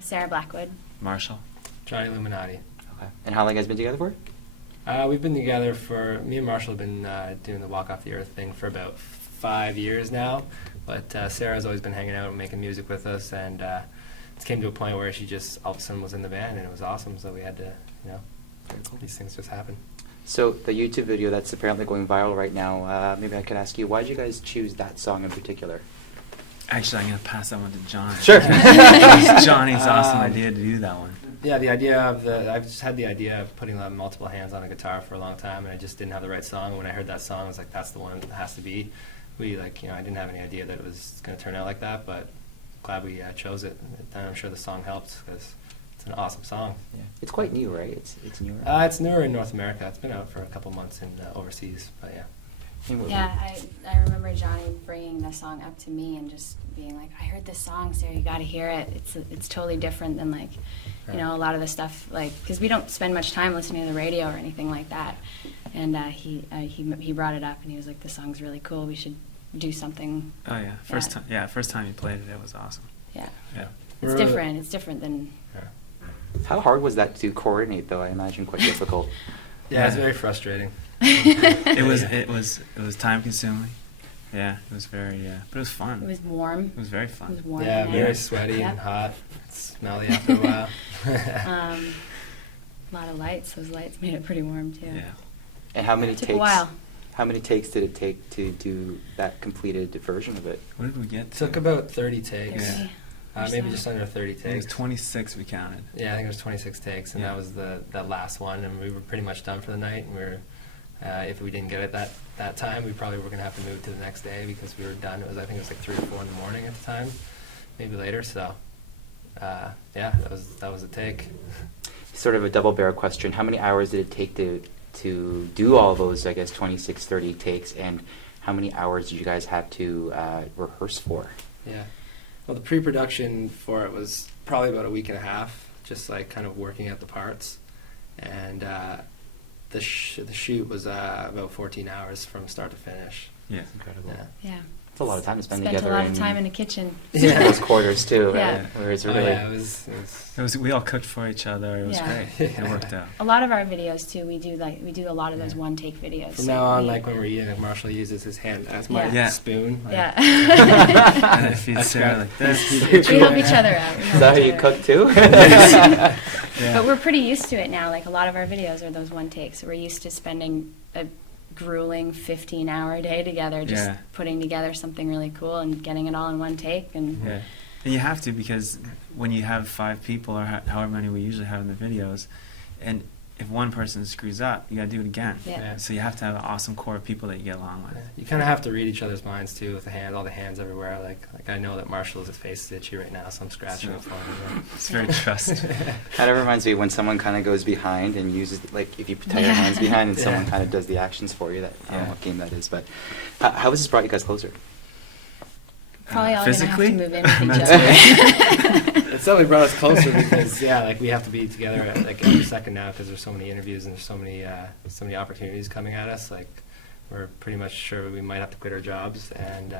Sarah Blackwood. Marshall. Johnny Illuminati. Okay. And how long have you guys been together for? We've been together me and Marshall have been doing the Walk Off the Earth thing for about 5 years now, but Sarah's always been hanging out and making music with us, and it came to a point where she just all of a sudden was in the band, and it was awesome, so we had to, Very cool. these things just happen. So the YouTube video that's apparently going viral right now, maybe I could ask you, why did you guys choose that song in particular? Actually, I'm going to pass that one to John. Sure. Johnny's awesome idea to do that one. Yeah, I've just had the idea of putting multiple hands on a guitar for a long time, and I just didn't have the right song. When I heard that song, I was like, that's the one it has to be. I didn't have any idea that it was going to turn out like that, but glad we chose it. And I'm sure the song helped because it's an awesome song. Yeah. It's quite new, right? It's newer. It's newer in North America. It's been out for a couple months in overseas, but yeah. Yeah, I remember Johnny bringing the song up to me and just being like, I heard this song, Sarah, you got to hear it. It's totally different than a lot of the stuff, because we don't spend much time listening to the radio or anything like that. And he brought it up and he was like, this song's really cool. We should do something. Oh yeah, first time you played it, it was awesome. Yeah. Yeah. It's different. It's different than. How hard was that to coordinate, though? I imagine quite difficult. Yeah, it's very frustrating. It was time consuming. Yeah, it was very. But it was fun. It was warm. It was very fun. It was warm. Yeah, very sweaty and hot. Smelly after a while. A lot of lights. Those lights made it pretty warm too. Yeah. And how many It took takes? a while. How many takes did it take to do that completed version of it? What did we get? It took about 30 takes. Yeah. Maybe so. just under 30 takes. It was 26 we counted. Yeah, I think it was 26 takes, and Yeah. that was that last one, and we were pretty much done for the night. And we were, if we didn't get it that time, we probably were going to have to move to the next day because we were done. I think it was like 3 or 4 in the morning at the time, maybe later. So, yeah, that was a take. Sort of a double barrel question. How many hours did it take to do all those, I guess, 26, 30 takes, and how many hours did you guys have to rehearse for? Yeah. Well, the pre-production for it was probably about a week and a half, just like kind of working out the parts, and the shoot was about 14 hours from start to finish. Yeah. Incredible. Yeah. Yeah. It's a lot of time to spend Spent together. a lot of time in the kitchen. Yeah. Those quarters too, Yeah. right? Where it's Oh, really. yeah, it was We all cooked for each other. It was Yeah. great. It worked out. A lot of our videos too. We do a lot of those one take videos. From so now on, we- like when we're eating, Marshall uses his hand as my Yeah. spoon. Like, Yeah. And I feed Sarah like this. We help each other out. We Is help that how each you other cook out. too? Yeah. But we're pretty used to it now. Like a lot of our videos are those one takes. We're used to spending a grueling 15-hour day together, just Yeah. putting together something really cool and getting it all in one take. And Yeah. And you have to, because when you have 5 people or however many we usually have in the videos, and if one person screws up, you got to do it again. Yeah. So you have to have an awesome core of people that you get along with. You kind of have to read each other's minds too, with all the hands everywhere. Like I know that Marshall's face is itchy right now, so I'm scratching it for him. It's very trust. Kind of reminds me when someone kind of goes behind and uses, like if you tie your Yeah. hands behind and Yeah. someone kind of does the actions for you. That I don't know Yeah. what game that is, but how has this brought you guys closer? probably all going to have to Physically? move in with each Mentally? other. It's certainly brought us closer because we have to be together like every second now because there's so many interviews and there's so many opportunities coming at us. Like we're pretty much sure we might have to quit our jobs and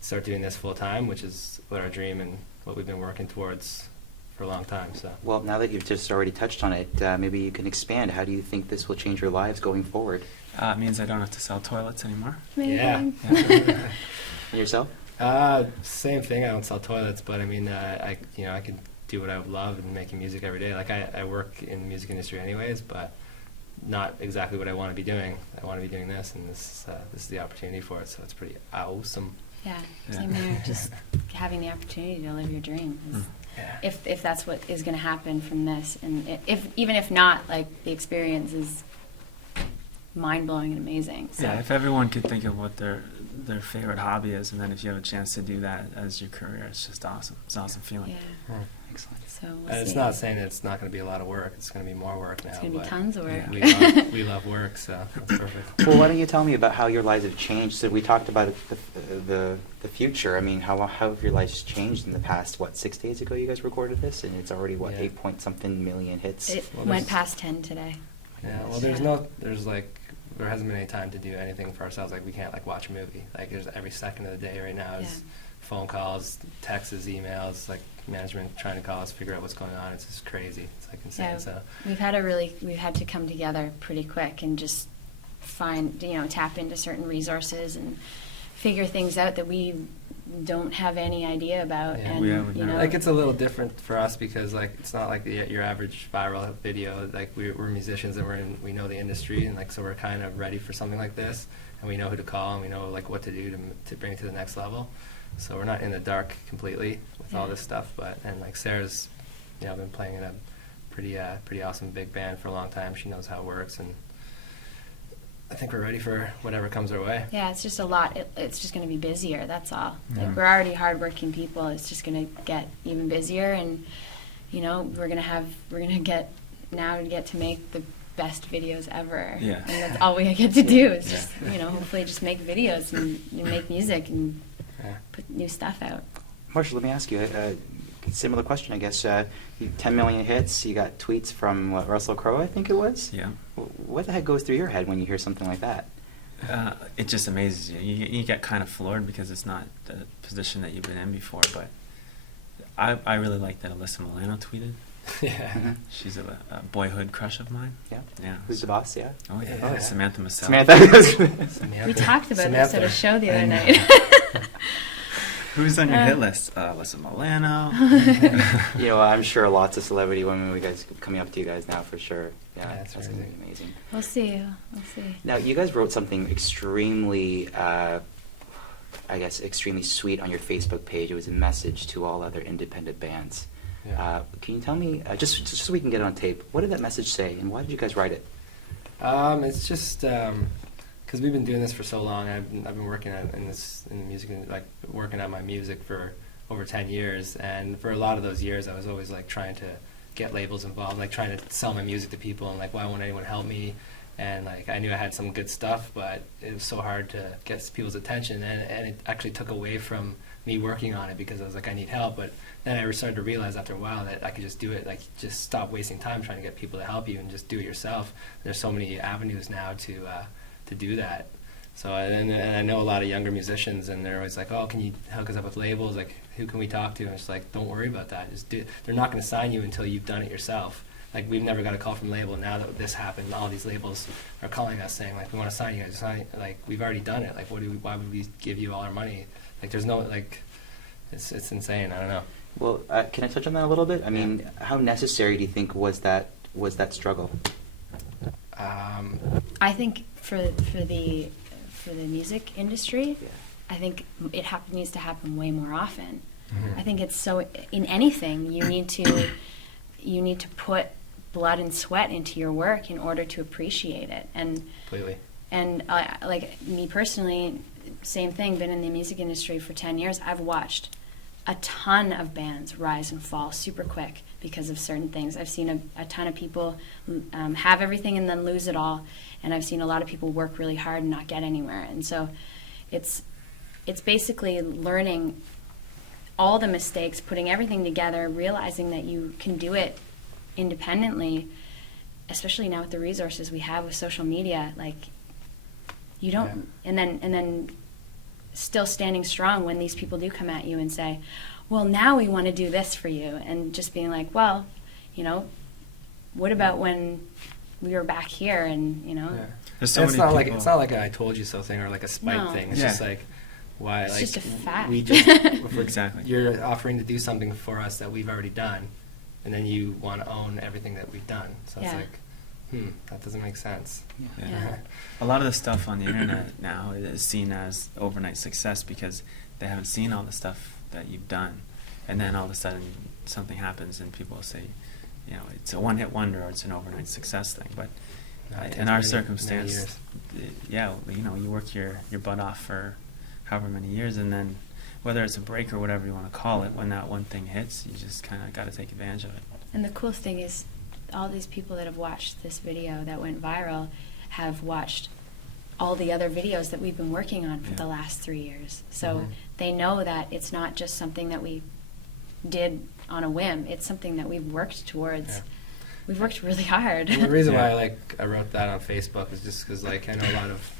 start doing this full time, which is what our dream and what we've been working towards for a long time. So. Well, now that you've just already touched on it, maybe you can expand. How do you think this will change your lives going forward? It means I don't have to sell toilets anymore. Amazing. Yeah. And yourself? Same thing. I don't sell toilets, but I mean, I can do what I would love and making music every day. Like I work in the music industry anyways, but not exactly what I want to be doing. I want to be doing this, and this is the opportunity for it. So it's pretty awesome. Yeah, Yeah. same here. Just having the opportunity to live your dream. Is, Yeah. if that's what is going to happen from this, and even if not, like the experience is mind blowing and amazing. So. Yeah, if everyone could think of what their favorite hobby is, and then if you have a chance to do that as your career, it's just awesome. It's an awesome feeling. Yeah. Excellent. So we'll And it's see. not saying that it's not going to be a lot of work. It's going to be more work now. It's going to be but tons of work. Yeah. we love work, so that's perfect. Well, why don't you tell me about how your lives have changed? So we talked about the future. I mean, how have your lives changed in the past? 6 days ago you guys recorded this, and it's already 8-point-something million hits. It Well, went there's- past 10 today. Yeah. Well, there hasn't been any time to do anything for ourselves. Like we can't watch a movie. Like there's every second of the day right now is Yeah. phone calls, texts, emails. Like management trying to call us, figure out what's going on. It's just crazy. It's like insane. Yeah, So we've had to come together pretty quick and just tap into certain resources and figure things out that we don't have any idea about. Yeah. And, Yeah, we know. like it's a little different for us because like it's not like your average viral video. Like we're musicians and we know the industry, and like so we're kind of ready for something like this, and we know who to call and we know like what to do to bring it to the next level. So we're not in the dark completely with all this stuff. And like Sarah's, been playing in a pretty awesome big band for a long time. She knows how it works, and I think we're ready for whatever comes our way. Yeah, it's just a lot. It's just going to be busier. That's all. Yeah. Like we're already hardworking people. It's just going to get even busier, and we're going to get to make the best videos ever. Yeah. And that's all we get to do is Yeah. just hopefully just make videos and make music and Yeah. put new stuff out. Marshall, let me ask you a similar question, I guess. 10 million hits, you got tweets from Russell Crowe, I think it was? Yeah. What the heck goes through your head when you hear something like that? It just amazes you. You get kind of floored because it's not the position that you've been in before. But I really like that Alyssa Milano tweeted. Yeah. Mhm. She's a boyhood crush of mine. Yeah. Yeah. Who's the boss? Yeah. Oh yeah. Yeah. Samantha Massell. Samantha. We talked about this at a show the other night. Who's on your hit list? Alyssa Milano. I'm sure lots of celebrity women, we guys coming up to you guys now for sure. Yeah, Yeah, that's that's gonna be crazy. amazing. We'll see. We'll see. Now, you guys wrote something extremely, extremely sweet on your Facebook page. It was a message to all other independent bands. Yeah. Can you tell me, just so we can get it on tape, what did that message say, and why did you guys write it? It's just because we've been doing this for so long. I've been working in the music, like working at my music for over 10 years, and for a lot of those years, I was always like trying to get labels involved, like trying to sell my music to people, and like why won't anyone help me? And like I knew I had some good stuff, but it was so hard to get people's attention, and it actually took away from me working on it because I was like, I need help. But then I started to realize after a while that I could just do it, like just stop wasting time trying to get people to help you and just do it yourself. There's so many avenues now to do that. So and I know a lot of younger musicians, and they're always like, oh, can you hook us up with labels? Like, who can we talk to? And it's like, don't worry about that. Just do. They're not going to sign you until you've done it yourself. Like, we've never got a call from a label. Now that this happened, all these labels are calling us saying, like, we want to sign you guys. Like, we've already done it. Like, why would we give you all our money? Like, there's no, like, it's insane. I don't know. Well, can I touch on that a little bit? I mean, how necessary do you think was that struggle? I think for the music industry, Yeah. I think it needs to happen way more often. Mhm. I think it's so in anything you need to put blood and sweat into your work in order to appreciate it. Completely. And like me personally, same thing. Been in the music industry for 10 years. I've watched a ton of bands rise and fall super quick because of certain things. I've seen a ton of people have everything and then lose it all, and I've seen a lot of people work really hard and not get anywhere. And so it's basically learning all the mistakes, putting everything together, realizing that you can do it independently, especially now with the resources we have with social media. Like, you don't, and then still standing strong when these people do come at you and say, well, now we want to do this for you, and just being like, well, what about when we were back here, and Yeah. There's so And it's many not like people- it's not like a I told you so thing or like a spite No. thing. It's Yeah. just like why It's like just a fact. we just Exactly. you're offering to do something for us that we've already done, and then you want to own everything that we've done. So it's Yeah. like, that doesn't make sense. Yeah. A lot of the stuff on the internet now is seen as overnight success because they haven't seen all the stuff that you've done, and then all of a sudden something happens and people will say, it's a one-hit wonder or it's an overnight success thing. But No, it takes in our many circumstance, you work your butt off for however many years, and then whether it's a break or whatever you want to call it, when that one thing hits, you just kind of got to take advantage of it. And the coolest thing is, all these people that have watched this video that went viral have watched all the other videos that we've been working on for Yeah. the last 3 years. So Mhm. they know that it's not just something that we did on a whim. It's something that we've worked towards. Yeah. We've worked really hard. And the reason Yeah. why I wrote that on Facebook is just because I know a lot of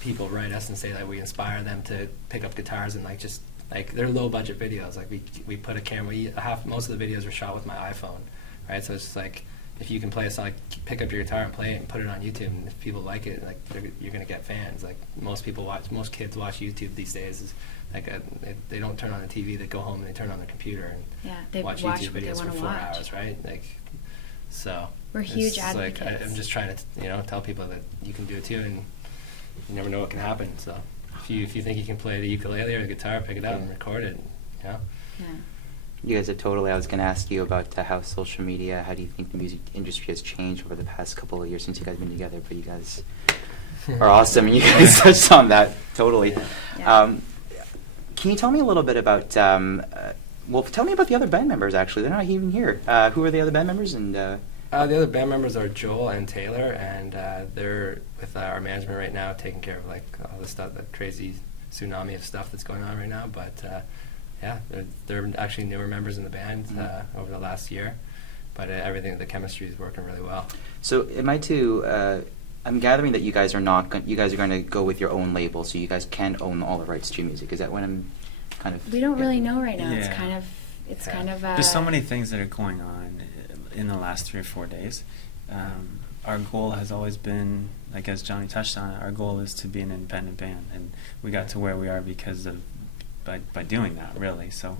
people write us and say that we inspire them to pick up guitars and just like they're low budget videos. Like we put a camera. Most of the videos are shot with my iPhone, right? So it's just like if you can play a song, like, pick up your guitar and play it and put it on YouTube, and if people like it, like you're gonna get fans. Like most kids watch YouTube these days. Is like they don't turn on the TV. They go home and they turn on their computer and they watch watch YouTube what they videos for wanna 4 watch. hours, right? Like so. We're it's huge like, advocates. I'm just trying to tell people that you can do it too, and you never know what can happen. So if you think you can play the ukulele or the guitar, pick it up and record it. You know? Yeah. You guys have totally. I was going to ask you about how social media. How do you think the music industry has changed over the past couple of years since you guys have been together? But you guys are awesome, and you guys touched on that totally. Yeah. Can you tell me a little bit about? Well, tell me about the other band members. Actually, they're not even here. Who are the other band members? And the other band members are Joel and Taylor, and they're with our management right now, taking care of like all the stuff, the crazy tsunami of stuff that's going on right now. But yeah, they're actually newer members in the band over the last year, but the chemistry is working really well. So, I'm gathering that you guys are not. You guys are going to go with your own label, so you guys can own all the rights to your music. Is that what I'm kind of? We don't really know right now. Yeah. It's kind of. There's so many things that are going on in the last 3 or 4 days. Our goal has always been, like as Johnny touched on it, our goal is to be an independent band, and we got to where we are because of by doing that, really. So,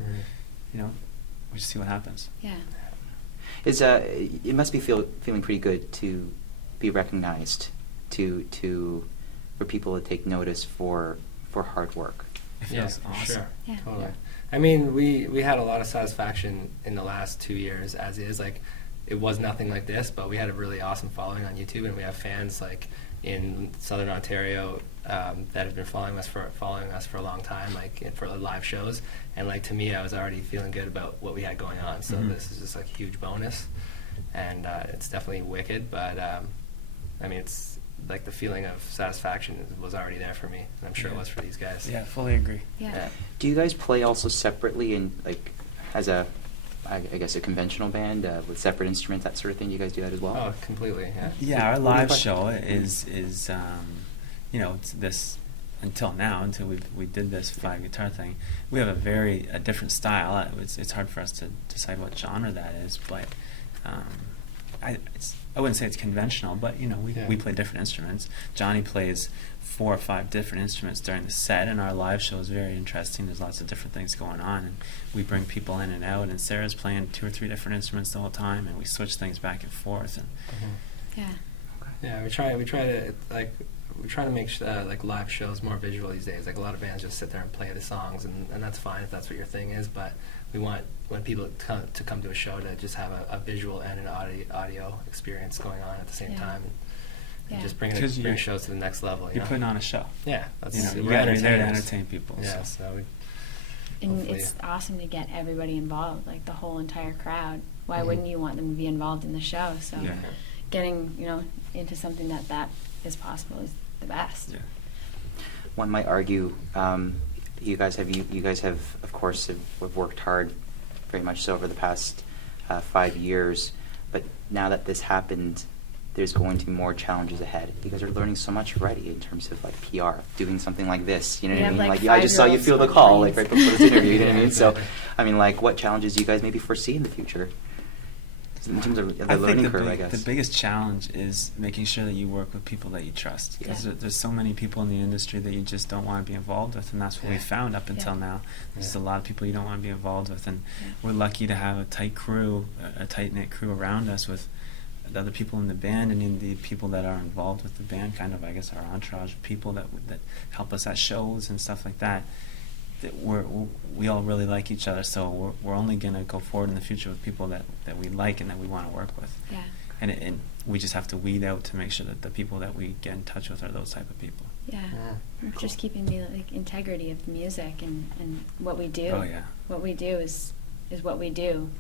we just see what happens. Yeah. It must be feeling pretty good to be recognized, for people to take notice for hard work. It feels awesome. Sure. Yeah. Totally. I mean, we had a lot of satisfaction in the last 2 years as is. Like, it was nothing like this, but we had a really awesome following on YouTube, and we have fans like in Southern Ontario that have been following us for a long time, like for live shows. And like to me, I was already feeling good about what we had going on. So this is just like a huge bonus, and it's definitely wicked. But I mean, it's like the feeling of satisfaction was already there for me, and I'm sure it was for these guys. Yeah, fully agree. Yeah. Do you guys play also separately in as I guess a conventional band with separate instruments, that sort of thing? Do you guys do that as well? Oh, completely. Yeah. Yeah, our What do you live play? show is it's this until we did this 5 guitar thing. We have a different style. It's hard for us to decide what genre that is, but I wouldn't say it's conventional, but we play different instruments. Johnny plays 4 or 5 different instruments during the set, and our live show is very interesting. There's lots of different things going on, and we bring people in and out, and Sarah's playing 2 or 3 different instruments the whole time, and we switch things back and forth. And Yeah. Yeah, we try to make like live shows more visual these days. Like a lot of bands just sit there and play the songs, and that's fine if that's what your thing is. But we want when people to come to a show to just have a visual and an audio experience going on at the same time, and just bring shows to the next level. You're putting on a show. Yeah, that's you're there to entertain people. Yeah, so. And it's awesome to get everybody involved, like the whole entire crowd. Why wouldn't you want them to be involved in the show? So getting into something that is possible is the best. Yeah. One might argue, you guys have of course have worked hard, very much so over the past 5 years. But now that this happened, there's going to be more challenges ahead. You guys are learning so much already in terms of like PR, doing something like this. You know what I mean? Like I just saw you feel the call like right before this interview. You know what I mean? So, Exactly. I mean, like, what challenges do you guys maybe foresee in the future? In terms of the learning curve, I guess. The biggest challenge is making sure that you work with people that you trust. Because there's so many people in the industry that you just don't want to be involved with, and that's what we found up until now. There's a lot of people you don't want to be involved with, and we're lucky to have a tight crew, a tight-knit crew around us with the other people in the band and in the people that are involved with the band, kind of, I guess, our entourage of people that help us at shows and stuff like that. That we all really like each other, so we're only going to go forward in the future with people that we like and that we want to work with. Yeah. And we just have to weed out to make sure that the people that we get in touch with are those type of people. Yeah. Cool. Just keeping the integrity of the music and what we do. Oh yeah. What we do is what we do,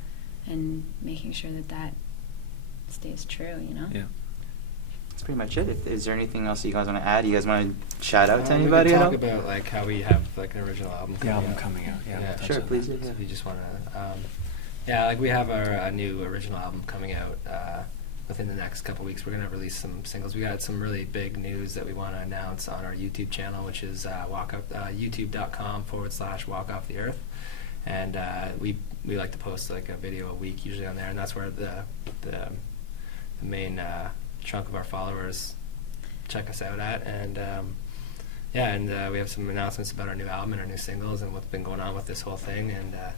and making sure that stays true. Yeah. That's pretty much it. Is there anything else that you guys want to add? You guys want to shout out to We anybody? could at talk all? about like how we have like an original album. The album coming out. Yeah. Yeah. we'll touch Sure, on please. that. Yeah. So if you just want to, like we have a new original album coming out within the next couple weeks, we're going to release some singles. We got some really big news that we want to announce on our YouTube channel, which is youtube.com/Walk Off the Earth. And we like to post like a video a week usually on there, and that's where the main chunk of our followers check us out at. And we have some announcements about our new album and our new singles and what's been going on with this whole thing. And I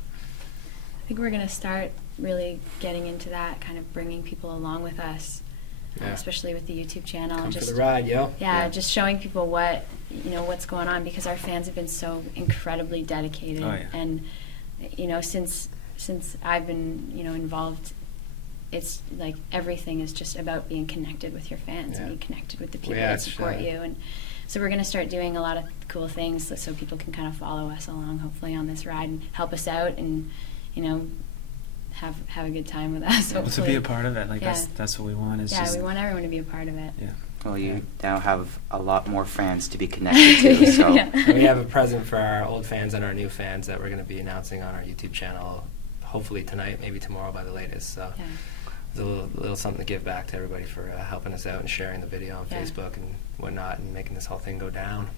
think we're going to start really getting into that, kind of bringing people along with us, especially with the YouTube channel. come just for the ride, yo. Yeah, just showing people what's going on, because our fans have been so incredibly dedicated. Oh, yeah. And since I've been involved, it's like everything is just about being connected with your fans and being connected with the people that support you. And so we're going to start doing a lot of cool things so people can kind of follow us along, hopefully, on this ride and help us out and have a good time with us. Well, Hopefully. to be a part of it, like that's what we want. Is just, we want everyone to be a part of it. Yeah. Well, you now have a lot more fans to be connected to, so. Yeah. And we have a present for our old fans and our new fans that we're going to be announcing on our YouTube channel, hopefully tonight, maybe tomorrow by the latest. So it's a little something to give back to everybody for helping us out and sharing the video on Facebook and whatnot and making this whole thing go down.